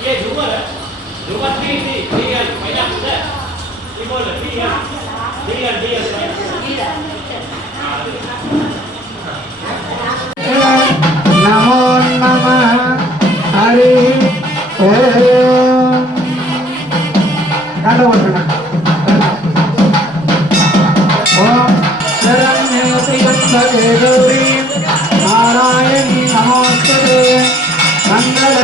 ये झूमर है, झूमर थी पहला है, ये बोल थी है, नमो नमः हरि ओम ओम शरण्ये त्र्यंबके गौरी नारायणी नमोस्तुते मंगल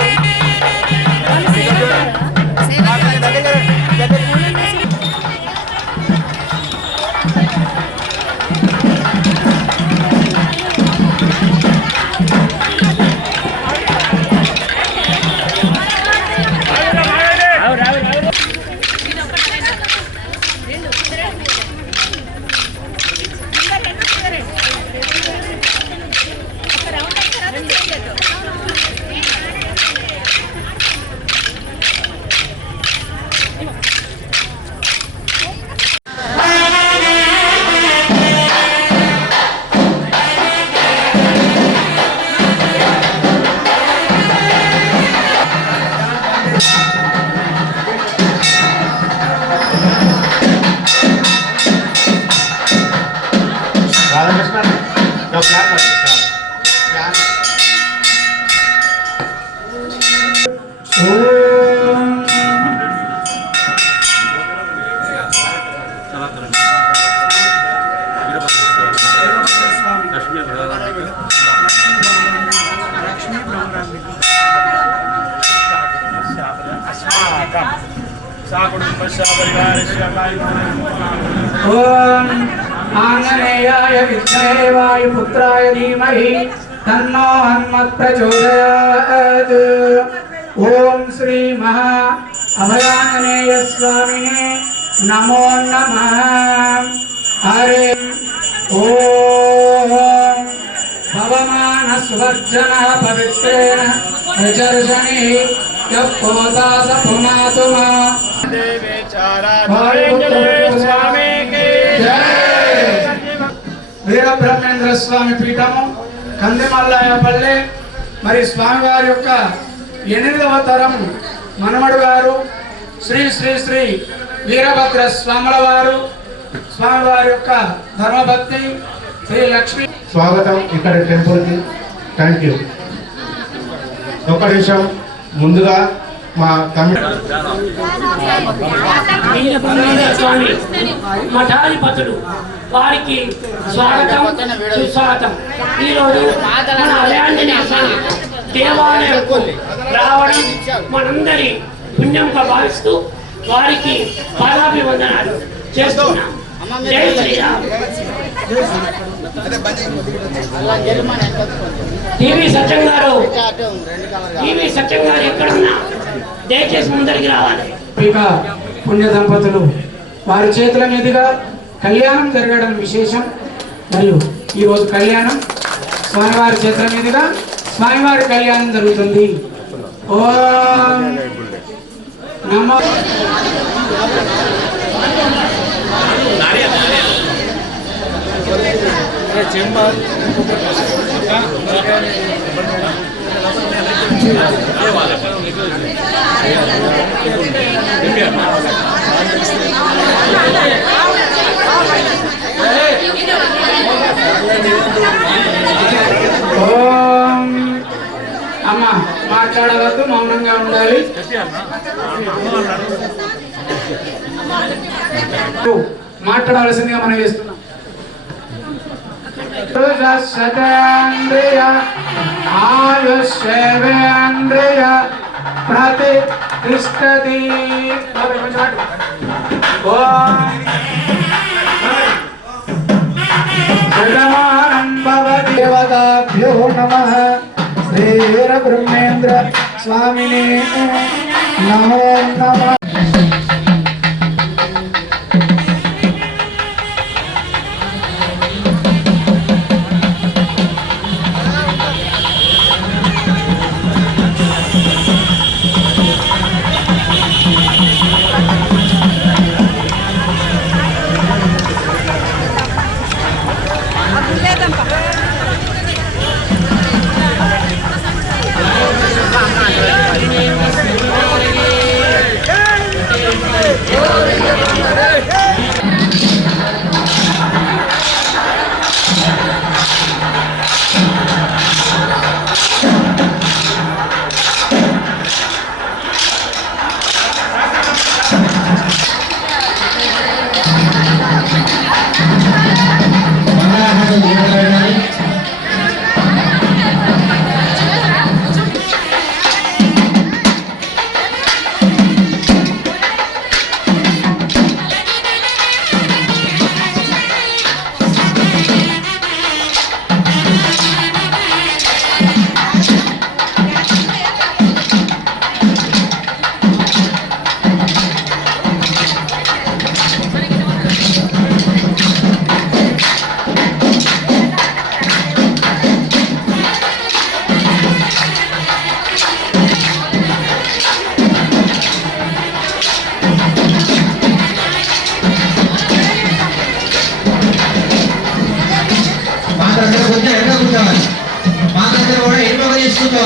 ओम आंजनेयाय विद्महे वायुपुत्राय धीमहि तन्नो हनुमत् प्रचोदयात्। ओम श्री महा अभयांजनेय स्वामिने नमो नमः। हरे ओम भवमान सुवर्जनः पवित्रेण यजर्षणिः यप्पोता स पुनातु मा स्वामी की जय। వీర బ్రహ్మేంద్ర స్వామి పీఠము కందిమల్లయ్యపల్లె మరి స్వామివారి యొక్క 8వ తరం మనమడు గారు శ్రీ శ్రీ శ్రీ వీరభద్ర స్వాముల వారు స్వామివారి యొక్క ధర్మపత్ని శ్రీ లక్ష్మి స్వాగతం ఇక్కడ టెంపుల్ కి. Thank you. ఒక నిమిషం ముందుగా మా స్వామి మఠాధిపతులు వారికి స్వాగతం సుస్వాగతం. ఈరోజు మన అభయాంజనేయ స్వామి దేవాలయంకు రావడం మనందరి పుణ్యంగా భావిస్తూ వారికి పాదాభివందనాలు చేస్తున్నాం. జై శ్రీరామ్. టీవీ సత్యం గారు ఎక్కడున్నా దయచేసి ముందరికి రావాలి. ఇక పుణ్య దంపతులు వారి చేతుల మీదుగా కళ్యాణం జరగడం విశేషం. మరియు ఈరోజు కళ్యాణం స్వామివారి చేతుల మీదుగా స్వామివారి కళ్యాణం జరుగుతుంది. ఓం నమో ఓం అమ్మ మాట్లాడవద్దు, మౌనంగా ఉండాలి. మాట్లాడాల్సిందిగా మనం చేస్తున్నాం. శతేంద్రియ ఆయుష్యేంద్రియ ప్రతిష్టతి. దేవతాభ్యో నమః. శ్రీ వీర బ్రహ్మేంద్ర స్వామినే నమో నమః.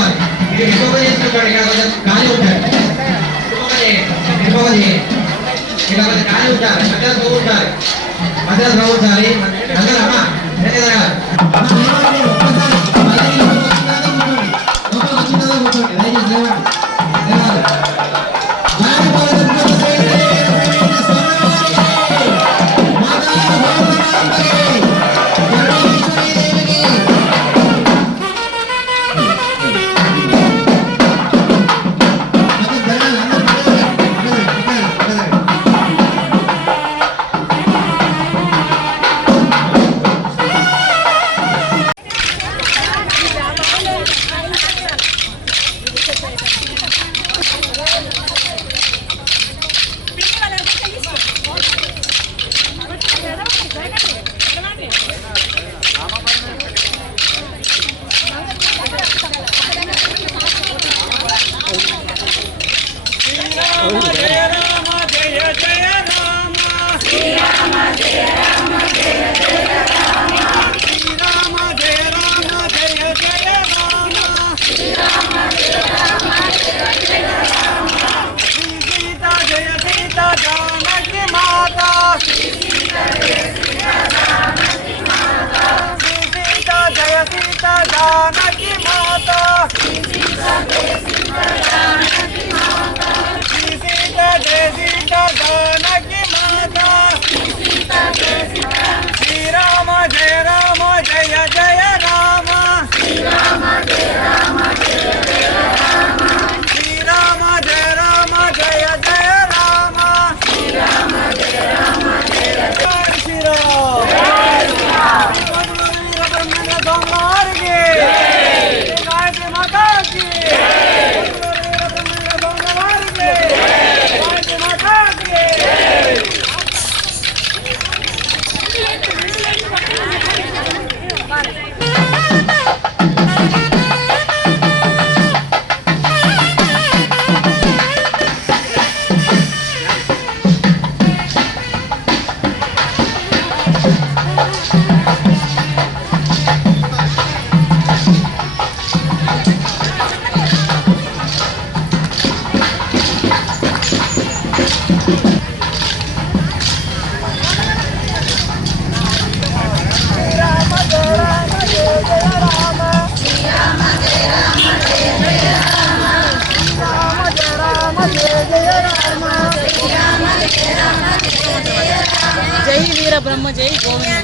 చేసుకోవాలి. మీరు ఎక్కువగా చేసుకుంటాడు ఇక్కడ కొంచెం ఖాళీ ఉంటారు. ఎక్కువగా చేయండి. ఇక్కడ కొంచెం ఖాళీ ఉంటారు. మధ్యలో పోగొట్టాలి. మధ్యలో పోగొట్టాలి. అందరూ అమ్మా జై వీర బ్రహ్మ జై గోవింద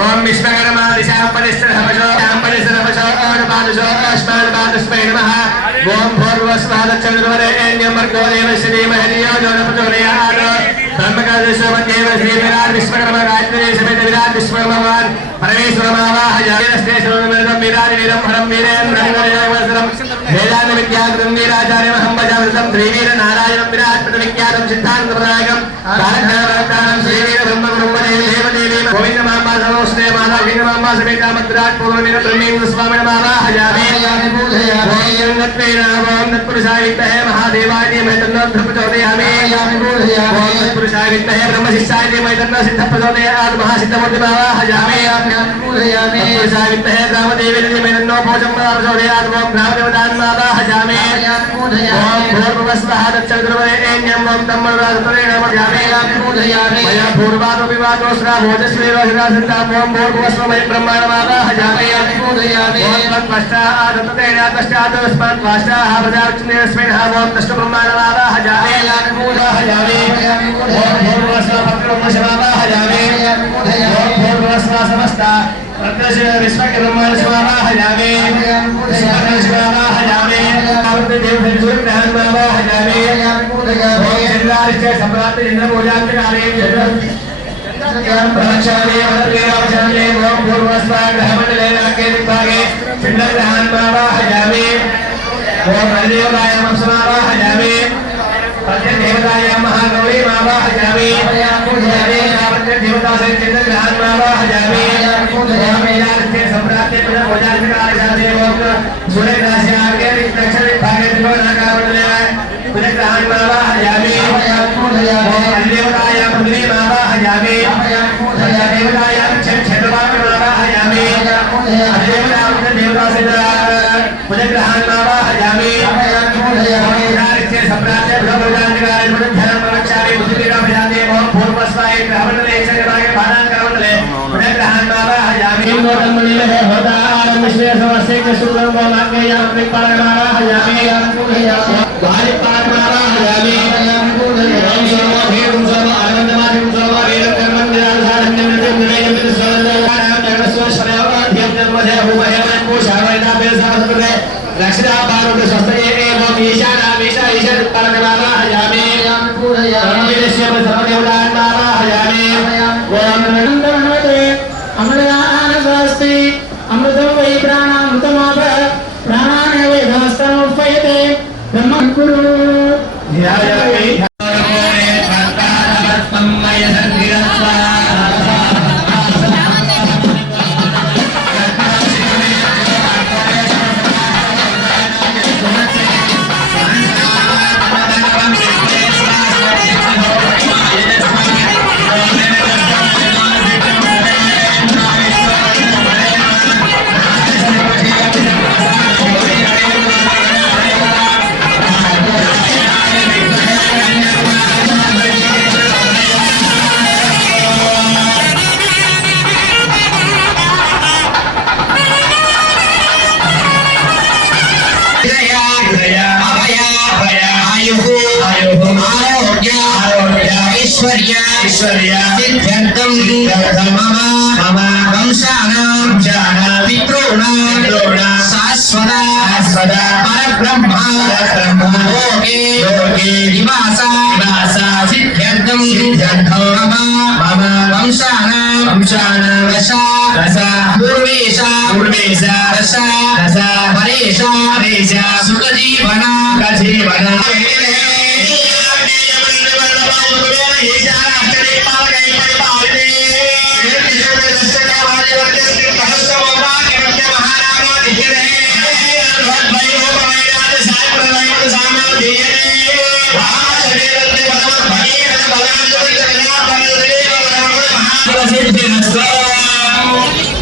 ओम विश्वकर्मा दिशां परिष्ठनमशो यां परिष्ठनमशो ओणपादशो अस्मान्पादस्मै नमः ओम भूर्भुवस्वादचन्द्रवरेण्यं भर्गो देवस्य धीमहि धियो यो न प्रचोदयात् ब्रह्मकालेश्वरदेव श्री विराट विश्वकर्मा गायत्री समेत विराट विश्वकर्मा भगवान परमेश्वर महावाहयास्तेश्वरमेदं विराट वीरं हरं वीरेन्द्रं वेदांत विद्यागुरुं वीराचार्यं अहं भजामृतं श्रीवीर नारायणं विराट विख्यातं सिद्धान्त प्रदायकं कालज्ञानवरदानं श्रीवीर ब्रह्मगुरुं देवदेवी गोविंद मामा नमस्ते माता गोविंद मामा समेत मद्राट पूर्वमेन ब्रह्मेन्द्र स्वामी महावाहयामि ओम तत्पुरुषाय विद्महे महादेवाय धीमहि तन्नो प्रचोदयामि ओम तत्पुरुषाय विद्महे ब्रह्मशिष्याय धीमहि तन्नो सिद्धः प्रचोदयात् महासिद्धमूर्ति महावाहयामि तत्पुरुषाय विद्महे रामदेवी धीमहि तन्नो भोजं प्रचोदयात् ओम रामदेवतान् महावाहयामि ओम भूर्भुवस्वः तच्चन्द्रवरेण्यं ओम तन्मरुदातरे नमयामि मया पूर्वादो विवादोस्रा भोजस्वेरोहिता सिद्धां ओम भूर्भुवस्व मयि ब्रह्माण महावाहयामि ओम तत्पश्चात् तस्मात् तस्मात् वाष्टाः प्रजावच्चिन्नेस्मिन् ओम तस्य ब्रह्माण महावाहयामि ओम भूर्भुवस्व पत्रमशवाहयामि ओम भूर्भुवस्व समस्त प्रत्यक्ष विश्वके ब्रह्माण स्वाहायामि स्वाहायामि आवर्ते देवदेवग्रहण महावाहयामि ओम चन्द्रादित्य सम्राट इंद्र पूजांत काले प्रवक्षामि अवदेवाचामि ओम भूर्भुवस्व ग्रहमण्डले नाके विभागे पिण्डग्रहण महावाहयामि ओम हरिदेवाय नमः समावाहयामि पद्य देवताय महागौरी महावाहयामि पद्य देवता से चन्द्रग्रहण महावाहयामि ओम वेदांते सम्राट पूजांत काले ओम सूर्यराशि आगे दक्षिण विभागे त्रिकोणाकारमण्डले पिण्डग्रहण महावाहयामि ओम हरिदेवताय पद्मे महावाहयामि देवताय छत्रवाक महावाहयामि देवता से पुनर्ग्रहण महावाहयामि सम्राट ब्रह्मजातिकारे धर्म प्रवक्षामि बुद्धिरा भजाते ओम भूर्भुवस्वाय ग्रहमण्डले क्षयभागे भानाकरमण्डले पुनर्ग्रहण महावाहयामि नोटमण्डले होता आरम्भश्रे समस्ते सुब्रह्म माग्नेयं विपाल महावाहयामि वालिपाल महावाहयामि ओम सर्व भेदं सर्व आनन्दमादिं सर्व वेदं कर्मं निराधारण्यं निर्णयं सर्वदानं जगस्व शरणाध्यं जन्मधे हुमहेमं कोशावैना बेसावसुरे रक्षिता पार्वती स्वस्तये एवं ईशानामीशा ईशा परमावाहयामि परमेश्वर सर्वदेवतान् महावाहयामि ओम नन्दनमते अमृतानस्ति अमृतं वै प्राणामृतमाप प्राणान् वै धस्तमुपयते ब्रह्मं कुरु ध्यायामि ऐश्वर्य सिद्ध्यर्थं मम वंशानां पितॄणां शाश्वत परब्रह्म लोके निवासा सिद्ध्यर्थं मम वंशानां दशा पूर्वेशा दशा परेशा सुखजीवना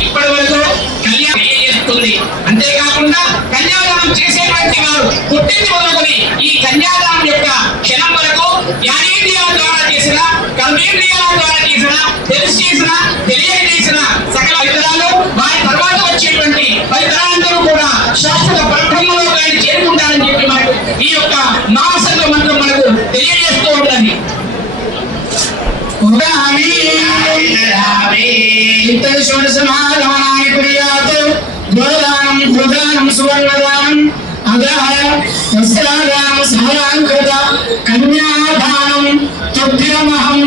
ఇప్పటి వరకు కళ్యాణం చేస్తుంది. అంతేకాకుండా కన్యాదానం చేసేటువంటి వారు పుట్టింది మొదలుకొని ఈ కన్యాదానం యొక్క క్షణం వరకు జ్ఞానేంద్రియాల ద్వారా చేసిన కర్మేంద్రియాల ద్వారా చేసిన తెలిసి చేసిన తెలియని చేసిన సకల ఫలితాలు వారి తర్వాత వచ్చేటువంటి ఫలితాలందరూ కూడా శాశ్వత పరబ్రహ్మలోకాన్ని చేరుకుంటారని చెప్పి మనకు ఈ యొక్క నామసంగ మంత్రం మనకు తెలియజేస్తూ ఉంటుంది. కన్యాదానం తుభ్యమహం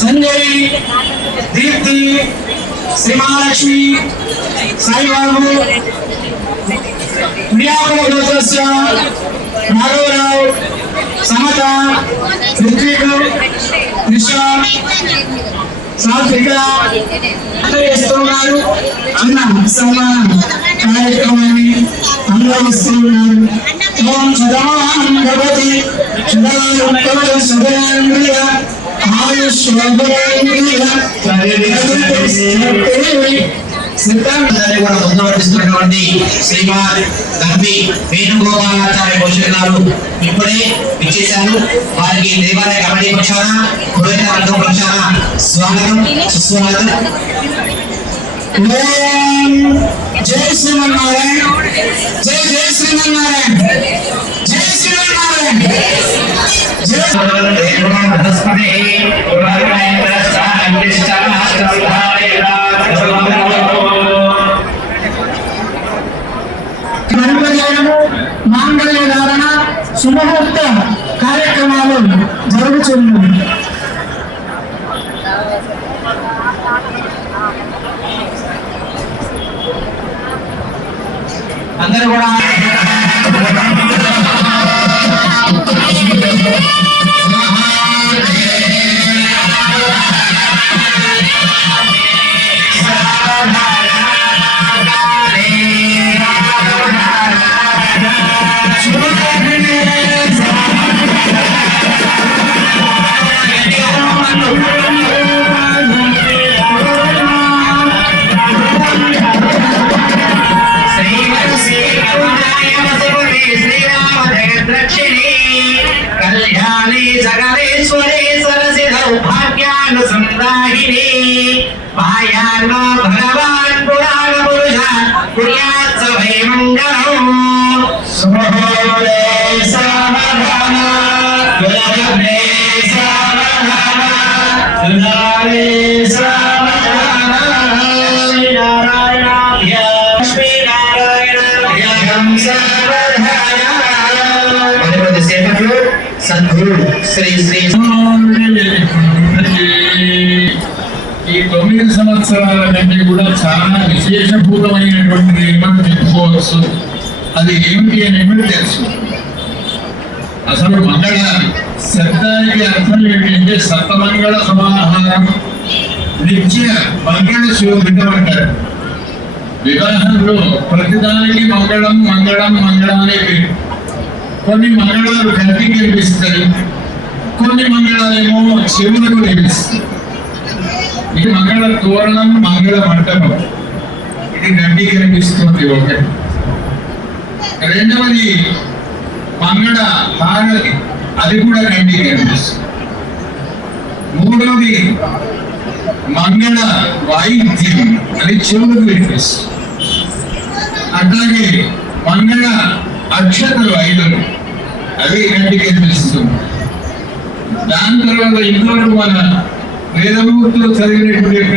సంజయ్, దీప్తి, శ్రీమహాలక్ష్మి, సాయిబాబు, ప్రియాకులస్య, రాఘవరావు, సమత, ఋత్విక్, నిషా, సాత్విక చేస్తున్నారు. అన్న సమాన కార్యక్రమాన్ని అనుభవిస్తున్నారు. ఓం సదాం భగవతి సదాంద్రియ ముందువర్తిస్తున్నటువంటి శ్రీమాన్ ధర్మి వేణుగోపాలాచార్య పోషకులు ఇప్పుడే ఇచ్చేశారు. వారికి దేవాలయ కమిటీ పక్షాన పురోహిత వర్గం పక్షాన స్వాగతం సుస్వాగతం. జై శ్రీమన్నారాయణ, జై జై శ్రీమన్నారాయణ, జై శ్రీమన్నారాయణ. మాంగళ్య ధారణ శుభముహూర్త కార్యక్రమాలు జరుగుతున్నాయి. అందరూ కూడా కళ్యాణి జగదేశ్వరి సరసి సౌభాగ్యానుసందాయిని పాయాన్నో భగవాన్ పురాణ పురుష పుర్యాత్ సభై మంగళం. శుభోదయ సావధాన గులాబే సావధాన సుధారే సావధాన నారాయణాభ్య లక్ష్మీ నారాయణాభ్యం సావధాన. సేవకులు సద్గురు శ్రీ శ్రీ ఈ 9 సంవత్సరాల కంటే కూడా చాలా విశేషభూతమైనటువంటి మనం చెప్పుకోవచ్చు. అది ఏమిటి అని కూడా తెలుసు. అసలు మంగళ శబ్దానికి అర్థం ఏంటంటే సప్తమంగళ సమాహారం, నిత్య మంగళ శివబిడ్డమంటారు. వివాహంలో ప్రతిదానికి మంగళం మంగళం మంగళం అనే పేరు. కొన్ని మంగళాలు కంటికి కనిపిస్తాయి, కొన్ని మంగళాలేమో చెవులకు కనిపిస్తాయి. ఇది మంగళ తోరణం, మంగళ మంటపం, ఇది కంటికి కనిపిస్తుంది ఒకటి. రెండవది మంగళ హారతి, అది కూడా కంటికి కనిపిస్తుంది. మూడవది మంగళ వాయిద్యం, అది చెవులకు వినిపిస్తుంది. అట్లాగే మంగళ అక్షతలు 5 అవి కంటికి కనిపిస్తుంది. దాని తర్వాత ఇంతవరకు మన వేదమూర్తులు చదివినటువంటి యొక్క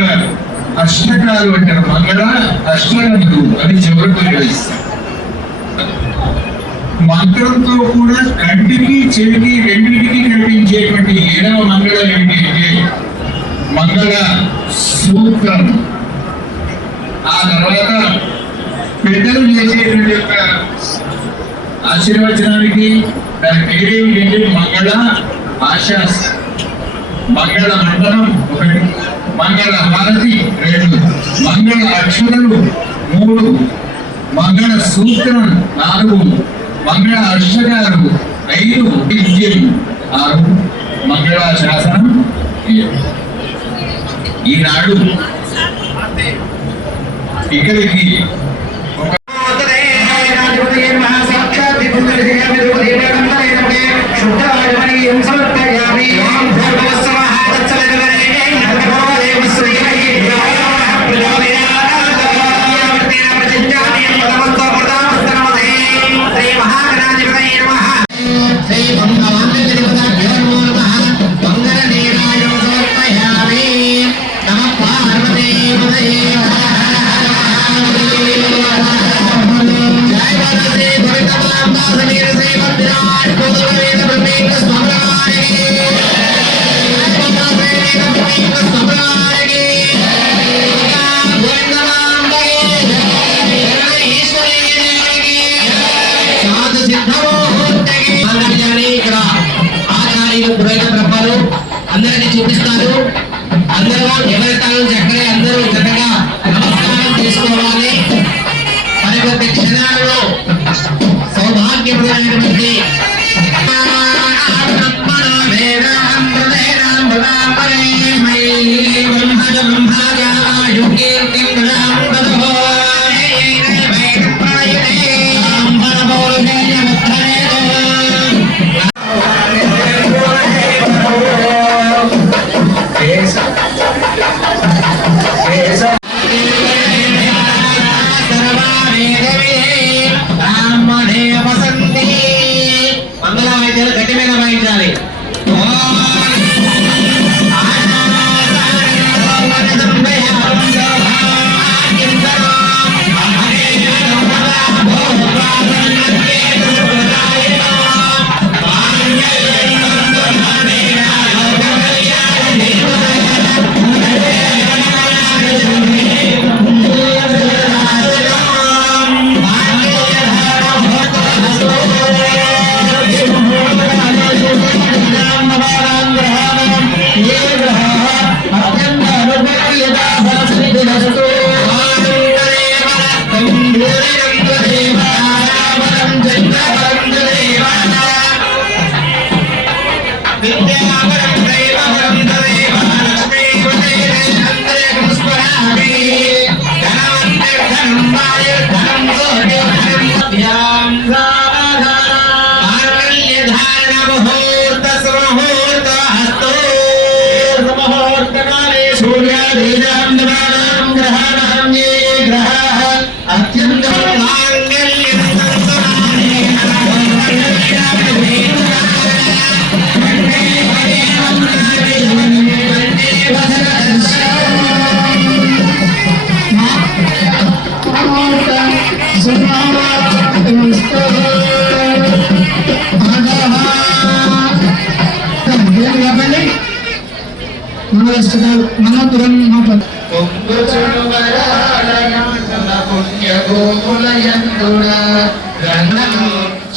అష్టకాలు అంటారు. మంగళ అష్టకములు అని చివరకు నిర్వహిస్తారు. మంత్రంతో కూడా కంటికి చెవికి రెండింటికి కనిపించేటువంటి 7వ మంగళం ఏంటి అంటే మంగళ సూత్రం. ఆ తర్వాత పెద్దలు చేసేటువంటి యొక్క ఆశీర్వచనానికి దాని పేరేంటంటే మంగళ ఆశాస్, మంగళ మండలం 1, మంగళ హారతి 2, మంగళ అక్షరాలు 3, మంగళ సూత్రం 4, మంగళ అష్టకాలు 5, విద్యం 6, మంగళ శాసనం 7. ఈనాడు ఇక్కడికి నమ పార్వతీ ఎవరితాలు చక్కగా అందరూ చక్కగా నమస్కారం చేసుకోవాలి. మరికొద్ది క్షణాలలో సౌభాగ్యప్రదమైనటువంటి మంగళ వాయిద్యాలు గట్టి మీద వాయించాలి.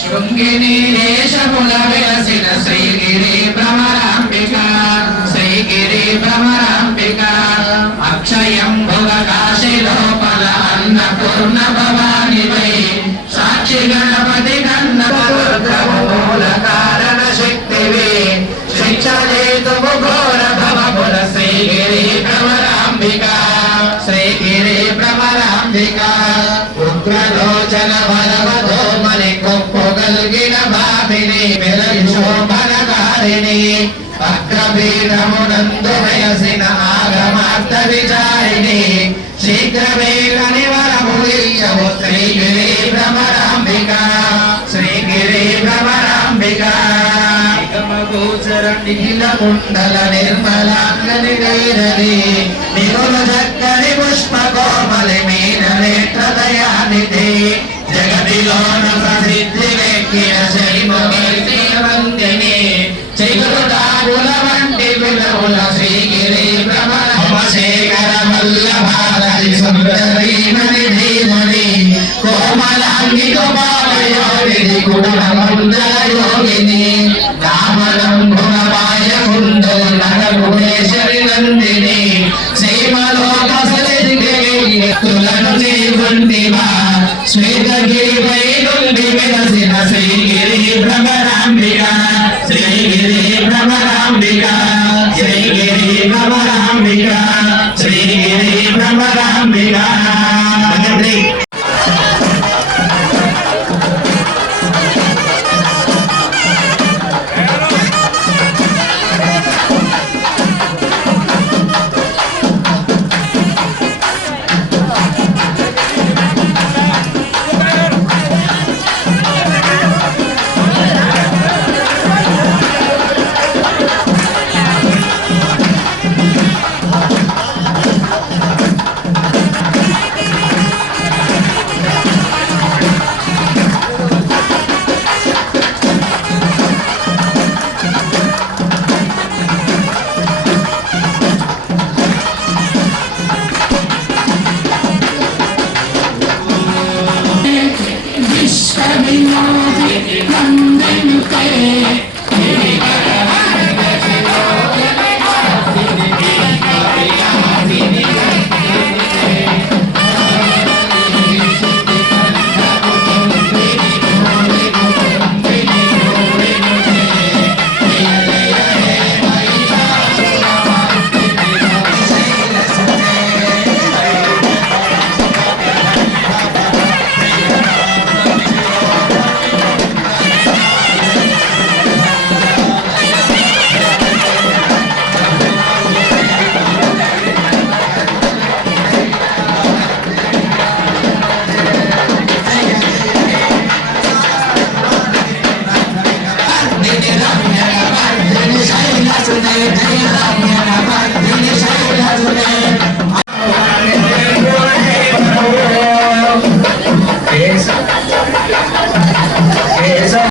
శృంగిని దేశముల వెలసిన శ్రీగిరి భ్రమరాంబిక శ్రీగిరి భ్రమరాంబిక అక్షయం భువకాశి లోపల అన్నపూర్ణ భవానివై సాక్షి గణపతి మూల కారణ శక్తివి శిక్షలేతుము ఘోర భవముల శ్రీగిరి భ్రమరాంబిక శ్రీగిరి భ్రమరాంబిక ఉగ్రలోచన బలవధోమని కొప్పగలిగిన భామిని శోభనకారిణి అగ్రపీఠమునందు వయసిన ఆగమార్థ విచారిణి శీఘ్రమేగని వరములియవు శ్రీగిరి భ్రమరాంబిక శ్రీగిరి భ్రమరాంబిక గోచర నీల కుండల నిర్మలాంగని వేరది నిరుల చక్కని పుష్ప కోమలి మీన నేత్రదయానిధి జగతిలోన ప్రసిద్ధి వెక్కిన శైవంతిని చిగురుదారుల వంటి విలువుల శ్రీగిరి భ్రమరాంబిక వల్లభారతి సుందరీమణి ధీమణి కోమలాంగి గోపాలయోగిని గుణమందర యోగిని రామలంభునపాయ కుండల నగరుణేశ్వరి నందిని శ్రీమలోకసలితులను నీవుంటివా శ్వేతగిరిపై నుండి వెలసిన శ్రీగిరి భ్రమరాంబిక శ్రీగిరి భ్రమరాంబిక శ్రీగిరి భ్రమరాంబిక శ్రీగిరి భ్రమరాంబిక. జయ జయ రామ